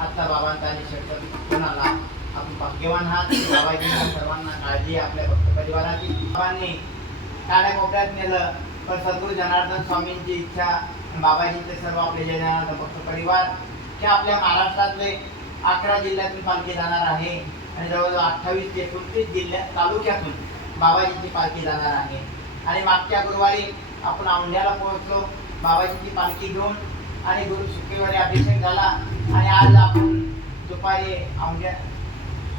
आता बाबांचा आणि शब्द कोणाला आपण भाग्यवान आहात. बाबाजींना सर्वांना काळजी आपल्या भक्त परिवाराची. बाबांनी काड्या कोपऱ्यात नेलं पण सद्गुरू जनार्दन स्वामींची इच्छा बाबाजींचे सर्व आपले जय जनार्दन भक्त परिवार जे आपल्या महाराष्ट्रातले 11 जिल्ह्यातून पालखी जाणार आहे आणि जवळजवळ 28 ते 29 जिल्ह्यात तालुक्यातून बाबाजींची पालखी जाणार आहे. आणि मागच्या गुरुवारी आपण औंढ्याला पोहोचलो बाबाजींची पालखी घेऊन आणि गुरु शुक्रवारी अभिषेक झाला आणि आज आपण दुपारी औंढ्या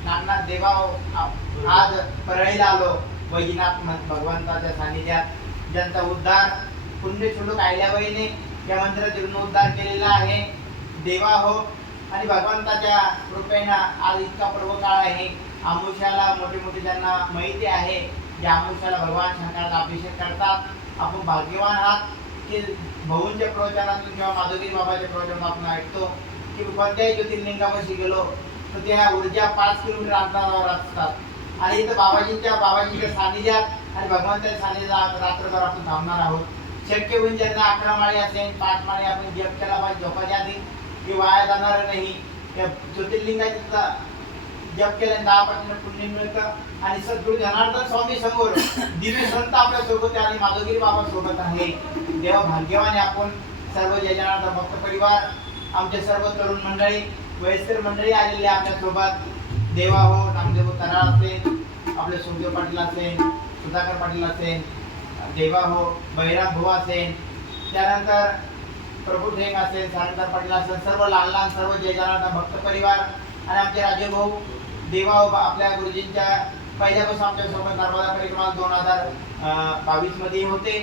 नागनाथ देवाव आज परळीला आलो. वैजनाथ भगवंताच्या सानिध्यात ज्यांचा उद्धार पुण्यश्लोक अहिल्याबाईने या मंदिरात जीर्णोद्धार केलेला आहे. देवा हो आणि भगवंताच्या कृपेने आज इतका पर्व काळ आहे. अमावस्याला मोठे मोठे ज्यांना माहिती आहे ज्या अमावस्याला भगवान शंकराचा अभिषेक करतात. आपण भाग्यवान आहात की भाऊंच्या प्रवचनातून किंवा माधवगिरी बाबाच्या प्रवचनातून आपण ऐकतो की कोणत्याही ज्योतिर्लिंगापाशी गेलो तर त्या ऊर्जा 5 किलोमीटर अंतरावर असतात आणि इथं बाबाजींच्या सानिध्यात आणि भगवंताच्या सानिध्यात रात्रभर आपण थांबणार आहोत. शक्य होईल ज्यांना 11 माळी असेल 5 माळी आपण जप केला पाहिजे झोपाच्या आधी की वाया जाणार नाही. त्या ज्योतिर्लिंगाचा जप केल्याने 10 पटीने पुण्य मिळतं आणि सद्गुरू जनार्दन स्वामी समोर दिव्य संत आपल्या सोबत आणि माधवगिरी बाबा सोबत आहे. देवा भाग्यवान आपण सर्व जय जनार्दन भक्त परिवार आमचे सर्व तरुण मंडळी वयस्कर मंडळी आलेले आपल्या सोबत. देवा हो नामदेव तराळ असेल आपले सुखदेव पाटील असेल सुधाकर पाटील असेल देवा हो बहिराम भाऊ असेल त्यानंतर प्रभू ढेंग असेल सारंगधार पाटील असेल सर्व लहान लहान सर्व जय जनार्दन भक्त परिवार आणि आमचे राजे भाऊ देवा हो आपल्या गुरुजींच्या पहिल्यापासून आमच्यासोबत नर्मदा परिक्रमा 2022 मध्ये होते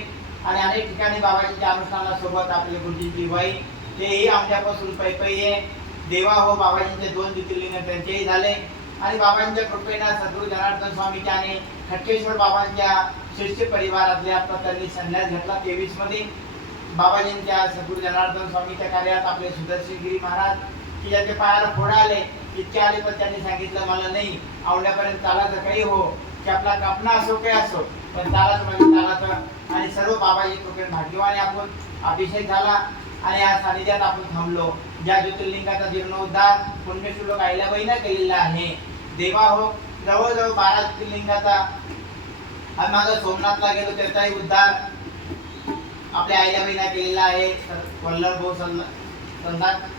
आणि अनेक ठिकाणी बाबाजींच्या अनुष्ठानाला सोबत आपले गुरुजींची वाई तेही आमच्यापासून पै आहे. देवा हो बाबाजींचे 2 ज्योतिर्लिंग त्यांचेही झाले आणि बाबांच्या कृपेने सद्गुरू जनार्दन स्वामीच्या आणि खटकेश्वर बाबांच्या शिष्य परिवारातले आता त्यांनी संन्यास घेतला 23 मध्ये. बाबाजींच्या सद्गुरू जनार्दन स्वामीच्या कार्यात आपले सुदर्शनगिरी महाराज की ज्यांच्या पायाला फोडा आले इतके आले पण त्यांनी सांगितलं मला नाही आवड्यापर्यंत चालायचं काही हो की आपला कापणा असो काही असो पण चालाच म्हणजे चालायचं आणि सर्व बाबाजी कृपेने भाग्यवान आपण. अभिषेक झाला आणि या सानिध्यात आपण थांबलो. ज्या ज्योतिर्लिंगाचा जीर्णोद्धार पुण्यश्लोक अहिल्याबाईने केलेला आहे. देवा हो जवळजवळ 12 ज्योतिर्लिंगाचा आणि मागं सोमनाथला गेलो त्याचाही उद्धार आपल्या अहिल्याबाईने केलेला आहे.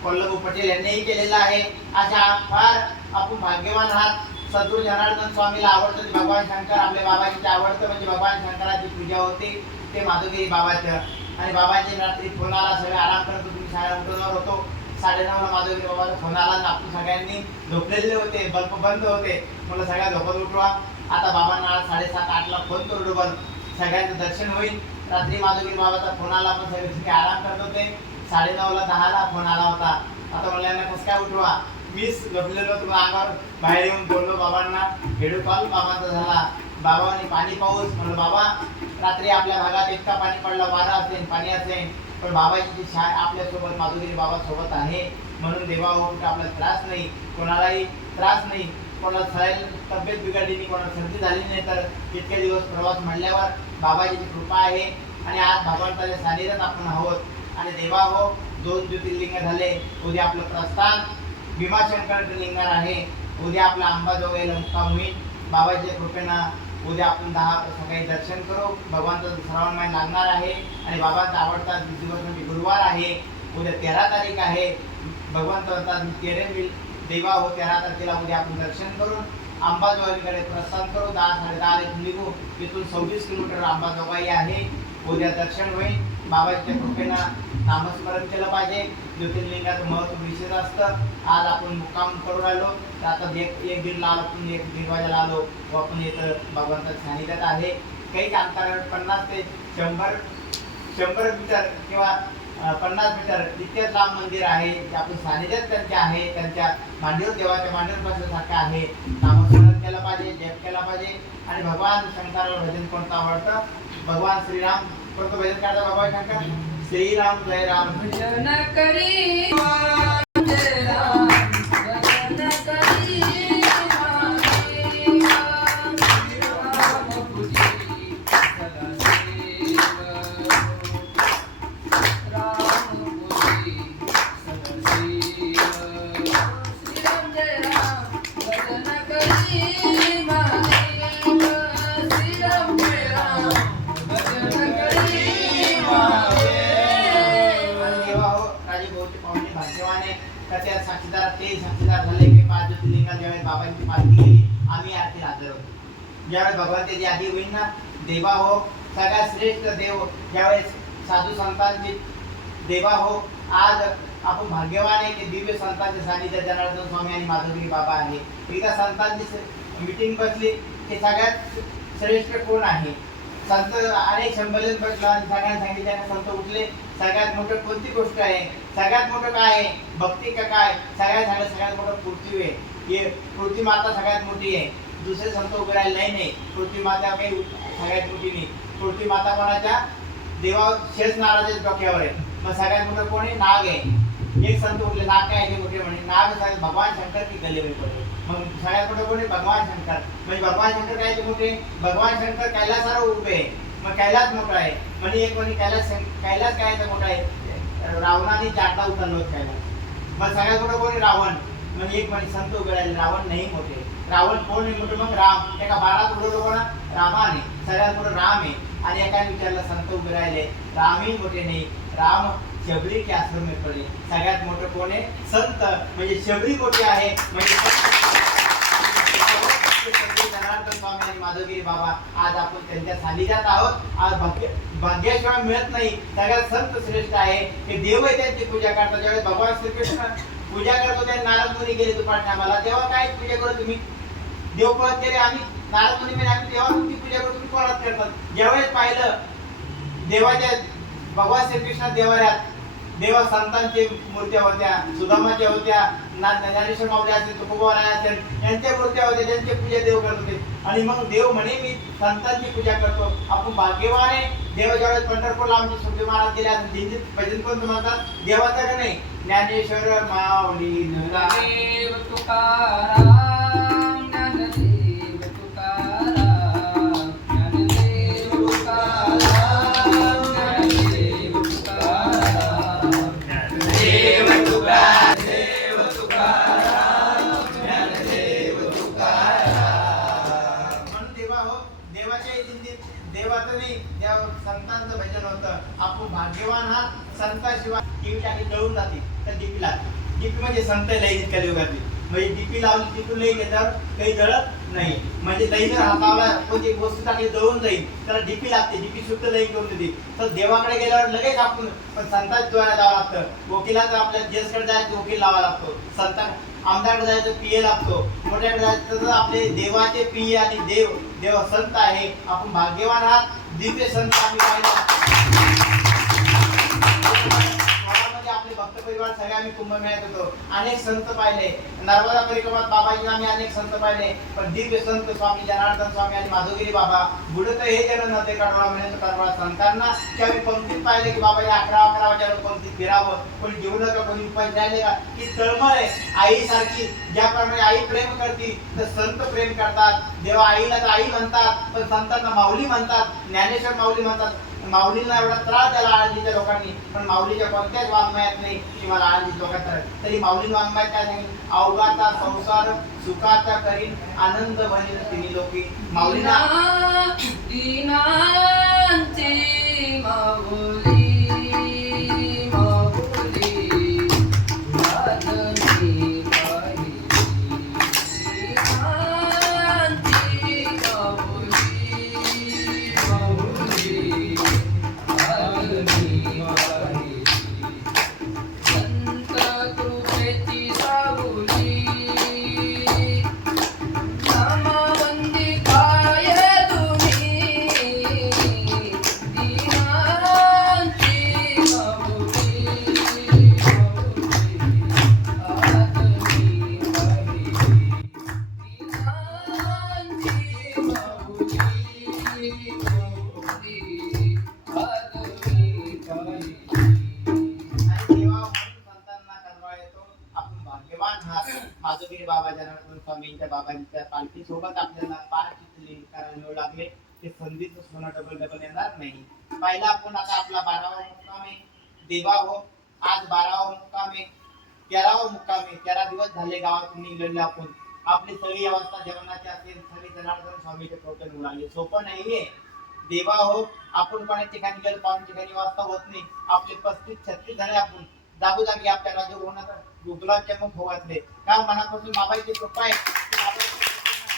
वल्लभ पटेल यांनीही केलेला आहे. अशा फार आपण भाग्यवान आहात. सद्गुरू जनार्दन स्वामीला आवडतं ते भगवान शंकर आपल्या बाबाजीचे आवडतं म्हणजे भगवान शंकराची पूजा होते ते माधवगिरी बाबाचं आणि बाबांची रात्री फोन आला सगळे आराम करत होते. मी शाळा उठवणार होतो 9:30ला माधवगिरी बाबाचा फोन आला आणि आपण सगळ्यांनी झोपलेले होते बल्ब बंद होते मला सगळ्या झोपत उठवा. आता बाबांना 7:30-8ला फोन करू डबल सगळ्यांचं दर्शन होईल. रात्री माधवगिरी बाबाचा फोन आला पण सगळे आराम करत होते. 9:30ला 10ला फोन आला होता. आता मला यांना कसं काय उठवा मीच झोपलेलो तुम्हाला अंगावर बाहेर येऊन बोललो बाबांना व्हिडिओ कॉल बाबांचा झाला. बाबांनी पाणी पाऊस म्हणलं बाबा रात्री आपल्या भागात इतका पाणी पडला वारा असेल पाणी असेल पण बाबाजीची शाळा आपल्यासोबत माधवगिरी बाबा सोबत आहे म्हणून देवा हो आपल्याला त्रास नाही कोणालाही त्रास नाही कोणाला सरायला तब्येत बिघडली नाही कोणाला सर्दी झाली नाही तर इतके दिवस प्रवास म्हणल्यावर बाबाजीची कृपा आहे आणि आज भगवंताच्या सानिध्यात आपण आहोत आणि देवा हो 2 ज्योतिर्लिंग झाले. उद्या आपलं प्रस्थान भीमाशंकर लिंगार आहे. उद्या आपला अंबाजोगाईला मुक्काम होईल. बाबाजीच्या कृपेनं उद्या आपण 10 सकाळी दर्शन करू. भगवंताचं श्रावण महिना लागणार आहे आणि बाबांचा आवडता दिवस म्हणजे गुरुवार आहे. उद्या 13 तारीख आहे. भगवंताचा 13 देवा हो 13 तारखेला उद्या आपण दर्शन करून अंबाजोगाईकडे प्रस्थान करू. 10-10:30 इथून निघू. इथून 26 किलोमीटर अंबाजोगाई आहे. उद्या दर्शन होईल. बाबाच्या कृपेनं नामस्मरण केलं पाहिजे. ज्योतिर्लिंगाचं महत्त्व विशेष असतं. आज आपण मुक्काम करून राहिलो तर आता 1-1:30ला आपण 1-1:30 वाजायला आलो व आपण इथं भगवंताच्या सानिध्यात आहे. काही अंतरावर 50 ते 100 मीटर किंवा 50 मीटर इतक्याच लांब मंदिर आहे. आपण सानिध्यात त्यांच्या आहे. त्यांच्या मांडीवर देवाच्या मांडीवर बसल्यासारखं आहे. नामस्मरण केलं पाहिजे जप केला पाहिजे आणि भगवान शंकराला भजन कोणतं आवडतं भगवान श्रीराम कोणतं भजन करता भगवान शंकर श्रीराम जय राम भजन करी जय राम भजन करी राम का त्या साक्षीदार ते साक्षीदार झाले की 5 ज्योतिर्लिंगात ज्यावेळेस बाबांची पालखी गेली आम्ही आरती हजर होतो. ज्यावेळेस भगवान त्याची आधी होईल ना, देवा हो सगळ्यात श्रेष्ठ देव ज्यावेळेस साधू संतांची देवा हो, आज आपण भाग्यवान आहे की दिव्य संतांच्या सानिध्यात जनार्दन स्वामी आणि माधवगिरी बाबा आहे. एकदा संतांची मीटिंग बसली की सगळ्यात श्रेष्ठ कोण आहे. संत अनेक संमेलन बसलं आणि सगळ्यांना सांगितलं, संत उठले, सगळ्यात मोठं कोणती गोष्ट आहे, सगळ्यात मोठं काय आहे, भक्ती का काय, सगळ्यात मोठं पृथ्वी आहे. हे पृथ्वी माता सगळ्यात मोठी आहे. दुसरे संत उभे राहिले नाही, पृथ्वी माता काही सगळ्यात मोठी नाही. पृथ्वी माता कोणाच्या देवा शेष नाराच्या डोक्यावर आहे. मग सगळ्यात मोठं कोण आहे, नाग आहे. एक संत उठले, नाग काय आहे मोठे म्हणे, नाग भगवान शंकर की गले में पडे. मग सगळ्यात मोठं कोण आहे, भगवान शंकर. म्हणजे भगवान शंकर काय ते मोठे, भगवान शंकर कैलासावर उभे आहे. मग कैलास मोठा आहे. म्हणजे एक म्हणे कैलास काय तर मोठा आहे, रावणाने जाता उतरलो कैलास. मग सगळ्यात मोठं कोण आहे, रावण. म्हणजे एक म्हणे संत उभे राहिले, रावण नाही मोठे. रावण कोण आहे मोठं, मग राम. एका बारात उडवलं कोणा, रामाने. सगळ्यात मोठं राम आहे. आणि एकाने विचारलं, संत उभे राहिले, रामही मोठे नाही, राम शबरी के आश्रम में पडे. सगळ्यात मोठं कोण आहे, संत. म्हणजे शबरी मोठे आहे. म्हणजे जनार्दन स्वामी आणि माधवगिरी बाबा आज आपण त्यांच्या सानिध्यात आहोत. आज भाग्याशिवाय मिळत नाही. सगळ्यात संत श्रेष्ठ आहे की देव आहे त्यांची पूजा करतात. ज्यावेळेस भगवान श्रीकृष्ण पूजा करतो त्या नारद मुनी गेले दुपारच्या आम्हाला, तेव्हा काय पूजा करू तुम्ही, देव पळत गेले, आम्ही नारद मुनी म्हणजे आम्ही तेव्हा तुमची पूजा करू, तुम्ही पळत करतात. ज्यावेळेस पाहिलं देवाच्या भगवान श्रीकृष्ण देवाऱ्यात देवा संतांची मूर्त्या होत्या, सुदामाच्या होत्या, ज्ञानेश्वर माऊली असेल, तुकोबाराय असेल, यांच्या मूर्त्या होत्या, त्यांची पूजा देव करत होते. आणि मग देव म्हणे मी संतांची पूजा करतो. आपण भाग्यवान आहे. देव ज्यावेळेस पंढरपूरला आमचे सुखदेव महाराज गेले, दिंडीत भजन पण म्हणतात देवाचं का नाही, ज्ञानेश्वर माऊली ज्ञानदेव तुकाराम, ज्ञानदेव तुकाराम, ज्ञानदेव तुकाराम, ज्ञानदेव तुकाराम, ज्ञानदेव तुकाराम, देव तुकाराम, ज्ञानदेव तुकाराम. म्हणून देवा हो, देवाच्या दिंडीत देवाचं नाही, त्या संतांचं भजन होतं. आपण भाग्यवान हा. संताशिवाय टीव्ही टाकी जळून जाते तर डीपी लागते. डीपी म्हणजे संत लईन कलियुगातली. म्हणजे डीपी लावली तिथून लई घेतात, काही जळत नाही. म्हणजे लईन हातावला कोणती वस्तू टाकली जळून जाईल, त्याला डीपी लागते. डीपी शुद्ध लईन करून देते. तर देवाकडे गेल्यावर लगेच आपण पण संतांच्या द्वारा जावं लागतं. वकिलाचं आपल्या जजकडे जायचं वकील लावा लागतो. आमदारकडे जायचं पीए लागतो. मोठ्याकडे जायचं तर आपले देवाचे पीए आणि देव संत आहे. आपण भाग्यवान आहात. दिव्य संत आम्ही पाहिला. आपले भक्त परिवार सगळे आम्ही कुंभमेळ्यात होतो. अनेक संत पाहिले. नर्मदा परिक्रमात बाबाजी आम्ही अनेक संत पाहिले. पण दिव्य संत स्वामी जनार्दन स्वामी आणि माधवगिरी बाबा बुडत हे जण नते कडवा म्हणजे कडवा संतांना की आम्ही पंक्तीत पाहिले की बाबाजी 11 वाजता पंक्तीत फिरावं. कोणी जेवलं का, कोणी उपाय राहिले का, की तळमळ आहे. आई सारखी ज्याप्रमाणे आई प्रेम करते तर संत प्रेम करतात. देवा आईला तर आई म्हणतात, पण संतांना माऊली म्हणतात. ज्ञानेश्वर माऊली म्हणतात. माऊलीला एवढा त्रास झाला आळंदीच्या लोकांनी, पण माऊलीच्या कोणत्याच वाङ्मयात नाही की मला आळंदीत लोकांत त्रास. तरी माऊली वाङ्मयात काय सांगितलं, अवघाचा संसार सुखाचा करीन आनंद बनेल तिन्ही लोकी. माऊलीला दीनांची माऊली, माऊली आदमी पाहिली. दीनांची माऊली, माऊली आदमी पाहिली. संत कृपेची सावली, नामवंदी काय तुम्ही. दीनांची माऊली, माऊली आदमी पाहिली. दीनांची माऊली, माऊली आदमी पाहिली. आणि देवा म्हणून संतांना कळवा येतो. आपण भाग्यवान आहात. माधवगिरी बाबा जनार्दन स्वामींच्या बाबांच्या पालखी सोबत आपल्याला 5 चित्रलिंगाला मिळू लागले. ते संधीचं सोनं डबल येणार नाही. पहिला आपण आता आपला 12वा मुक्काम आहे. देवा हो, आज 12वा मुक्काम आहे. 13वा मुक्काम आहे. 13 दिवस झाले गावातून निघाले आपण. आपली सगळी अवस्था जेवणाची असेल, सगळी जनार्दन स्वामीचे टोटल उडाले. सोपं नाहीये. देवा हो, आपण कोणत्या ठिकाणी गेलो, पाऊन ठिकाणी वाजता होत नाही. आपले 35-36 झाले. आपण जागोजागी आपल्या राज्य होणार गुलाबजामुन खाऊ घातले. का मनापासून बाबाची कृपा आहे की बाबाच्या कृपेनं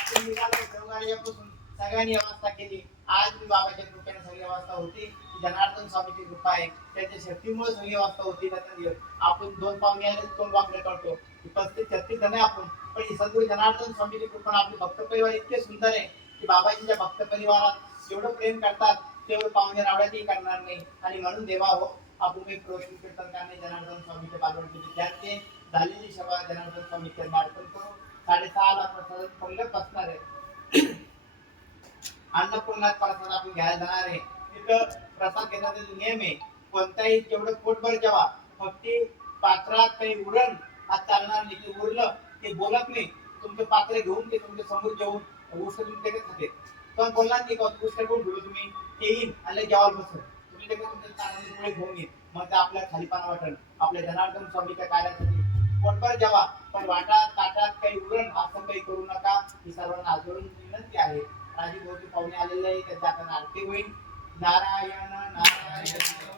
आपण निघालो देवगाड्यापासून सगळ्यांनी व्यवस्था केली. आज मी बाबाच्या कृपेने सगळी व्यवस्था होती. की जनार्दन स्वामीची कृपा आहे, त्यांच्या शक्तीमुळे सगळी व्यवस्था होती. नाहीतर आपण 2 पाहुणे आले 2 बांगडे करतो, 35-36 जण आहे आपण. पण ही सद्गुरू जनार्दन स्वामीची कृपा आपले भक्त परिवार इतके सुंदर आहे की बाबाजीच्या भक्त परिवारात एवढं प्रेम करतात तेवढं पाहुणे रावड्यातही करणार नाही. आणि म्हणून देवा हो, आपण एक रोशन कीर्तन करणे जनार्दन स्वामीच्या बालवडचे विद्यार्थी झालेली सेवा जनार्दन स्वामी चरण अर्पण करू. 6:30 ला प्रसाद पंगत बसणार आहे. अन्नपूर्णात प्रसाद आपण घ्यायला जाणार आहे. तिथं प्रसाद घेण्याचा जो नियम आहे, कोणताही तेवढं पोटभर जेवा. फक्त पात्रात काही उरण हा चालणार नाही. ते उरलं ते बोलत नाही. तुमचे पात्र घेऊन ते तुमच्या समोर जेवून गोष्ट तुम्ही लगेच खाते. पण बोलणार नाही का गोष्ट कोण घेऊ तुम्ही ते येईल आणि जेवायला बसत तुम्ही लगेच तुमच्या ताटातले पोळे घेऊन येईल. मग ते आपल्या खालीपणा वाटेल. आपल्या जनार्दन स्वामीच्या कार्यासाठी पोटभर जेवा, पण वाटात ताटात काही उरण असं काही करू नका. ही सर्वांना हात जोडून विनंती आहे. राजी भाऊचे पाहुणे आलेले आहे, त्यांच्या हाताने आरती होईल. नारायण नारायण करायचं